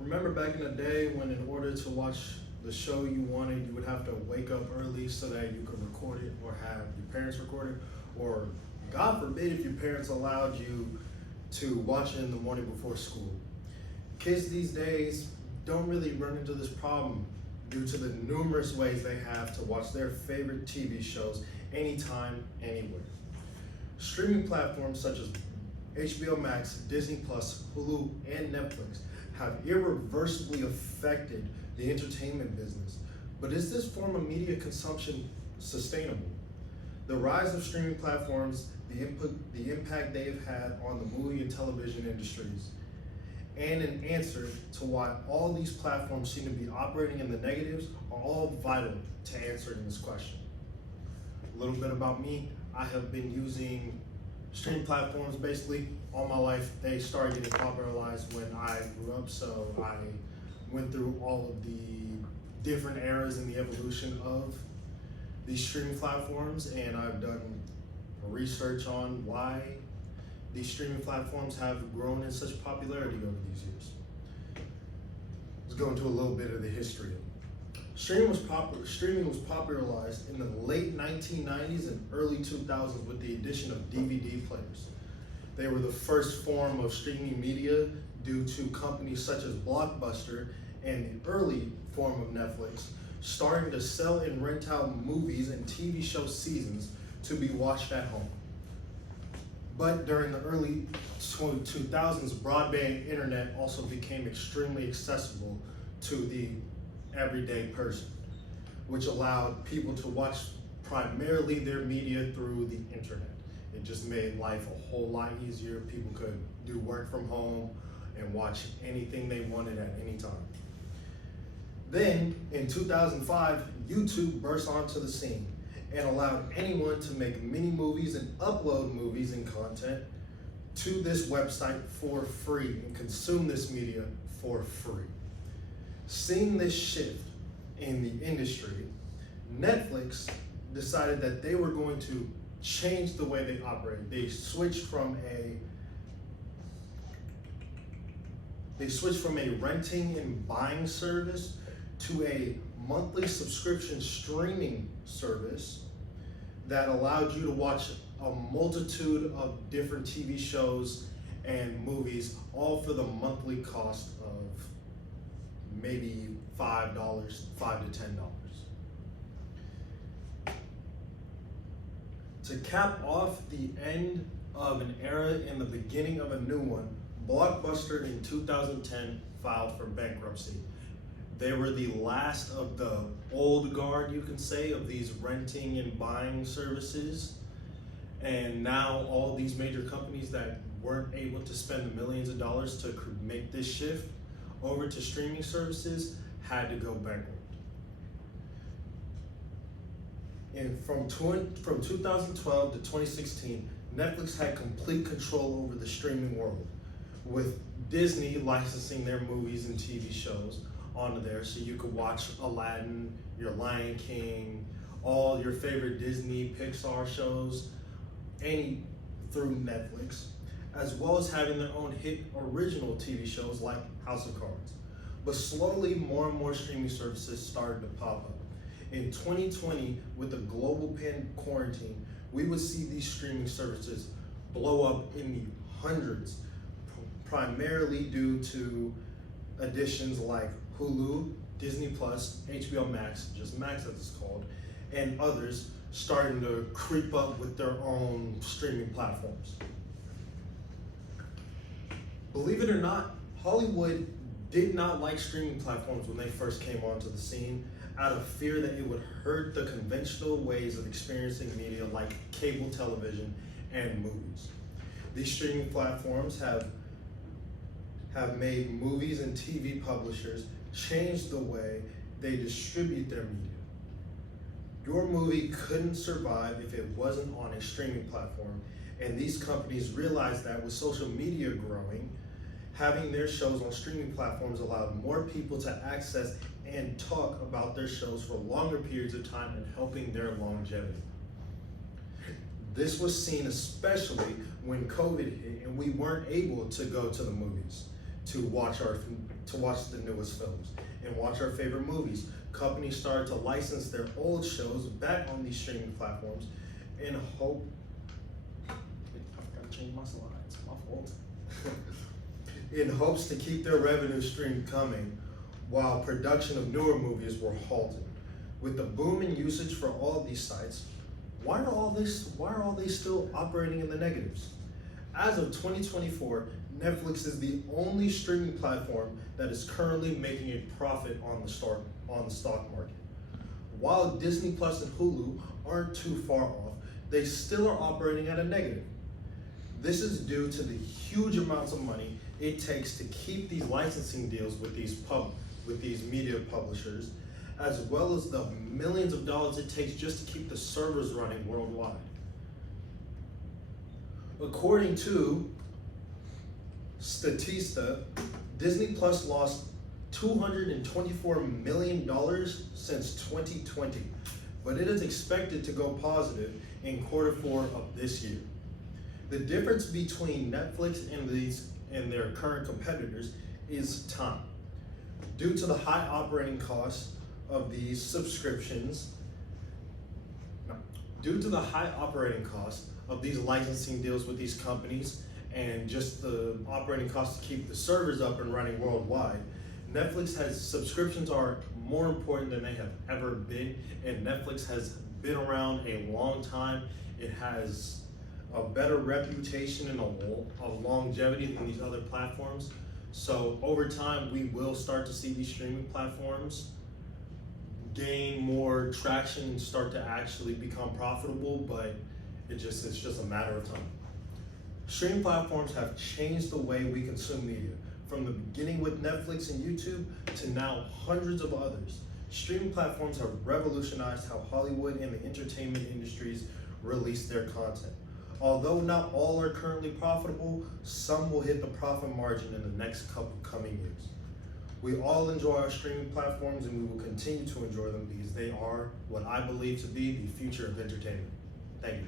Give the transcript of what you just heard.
Remember back in the day when in order to watch the show you wanted, you would have to wake up early so that you could record it or have your parents record it, or God forbid if your parents allowed you to watch it in the morning before school. Kids these days don't really run into this problem due to the numerous ways they have to watch their favorite TV shows anytime, anywhere. Streaming platforms such as HBO Max, Disney Plus, Hulu, and Netflix have irreversibly affected the entertainment business. But is this form of media consumption sustainable? The rise of streaming platforms, the impact they've had on the movie and television industries, and an answer to why all these platforms seem to be operating in the negatives are all vital to answering this question. A little bit about me, I have been using streaming platforms basically all my life. They started getting popularized when I grew up, so I went through all of the different eras in the evolution of these streaming platforms, and I've done research on why these streaming platforms have grown in such popularity over these years. Let's go into a little bit of the history. Streaming was popularized in the late 1990s and early 2000s with the addition of DVD players. They were the first form of streaming media due to companies such as Blockbuster and the early form of Netflix starting to sell and rent out movies and TV show seasons to be watched at home. But during the early 2000s, broadband internet also became extremely accessible to the everyday person, which allowed people to watch primarily their media through the internet. It just made life a whole lot easier. People could do work from home and watch anything they wanted at any time. Then, in 2005, YouTube burst onto the scene and allowed anyone to make mini movies and upload movies and content to this website for free and consume this media for free. Seeing this shift in the industry, Netflix decided that they were going to change the way they operate. They switched from a renting and buying service to a monthly subscription streaming service that allowed you to watch a multitude of different TV shows and movies, all for the monthly cost of maybe $5 to $10. To cap off the end of an era and the beginning of a new one, Blockbuster in 2010 filed for bankruptcy. They were the last of the old guard, you can say, of these renting and buying services. And now all these major companies that weren't able to spend the millions of dollars to make this shift over to streaming services had to go bankrupt. And from 2012 to 2016, Netflix had complete control over the streaming world, with Disney licensing their movies and TV shows onto there, so you could watch Aladdin, your Lion King, all your favorite Disney, Pixar shows, through Netflix, as well as having their own hit original TV shows like House of Cards. But slowly, more and more streaming services started to pop up. In 2020, with the global quarantine, we would see these streaming services blow up in the hundreds, primarily due to additions like Hulu, Disney Plus, HBO Max, just Max as it's called, and others starting to creep up with their own streaming platforms. Believe it or not, Hollywood did not like streaming platforms when they first came onto the scene, out of fear that it would hurt the conventional ways of experiencing media like cable television and movies. These streaming platforms have made movies and TV publishers change the way they distribute their media. Your movie couldn't survive if it wasn't on a streaming platform, and these companies realized that with social media growing, having their shows on streaming platforms allowed more people to access and talk about their shows for longer periods of time and helping their longevity. This was seen especially when COVID hit and we weren't able to go to the movies. to watch the newest films and watch our favorite movies. Companies started to license their old shows back on these streaming platforms in hope. I forgot to change my slides. My fault. In hopes to keep their revenue stream coming, while production of newer movies were halted. With the boom in usage for all of these sites, why are all these still operating in the negatives? As of 2024, Netflix is the only streaming platform that is currently making a profit on the stock market. While Disney Plus and Hulu aren't too far off, they still are operating at a negative. This is due to the huge amounts of money it takes to keep these licensing deals with these media publishers, as well as the millions of dollars it takes just to keep the servers running worldwide. According to Statista, Disney Plus lost $224 million since 2020, but it is expected to go positive in Q4 of this year. The difference between Netflix and their current competitors is time. Due to the high operating costs of these subscriptions, due to the high operating costs of these licensing deals with these companies and just the operating costs to keep the servers up and running worldwide, subscriptions are more important than they have ever been, and Netflix has been around a long time. It has a better reputation and a longevity than these other platforms. So over time, we will start to see these streaming platforms gain more traction and start to actually become profitable, but it's just a matter of time. Streaming platforms have changed the way we consume media, from the beginning with Netflix and YouTube to now hundreds of others. Streaming platforms have revolutionized how Hollywood and the entertainment industries release their content. Although not all are currently profitable, some will hit the profit margin in the next couple coming years. We all enjoy our streaming platforms, and we will continue to enjoy them because they are what I believe to be the future of entertainment. Thank you.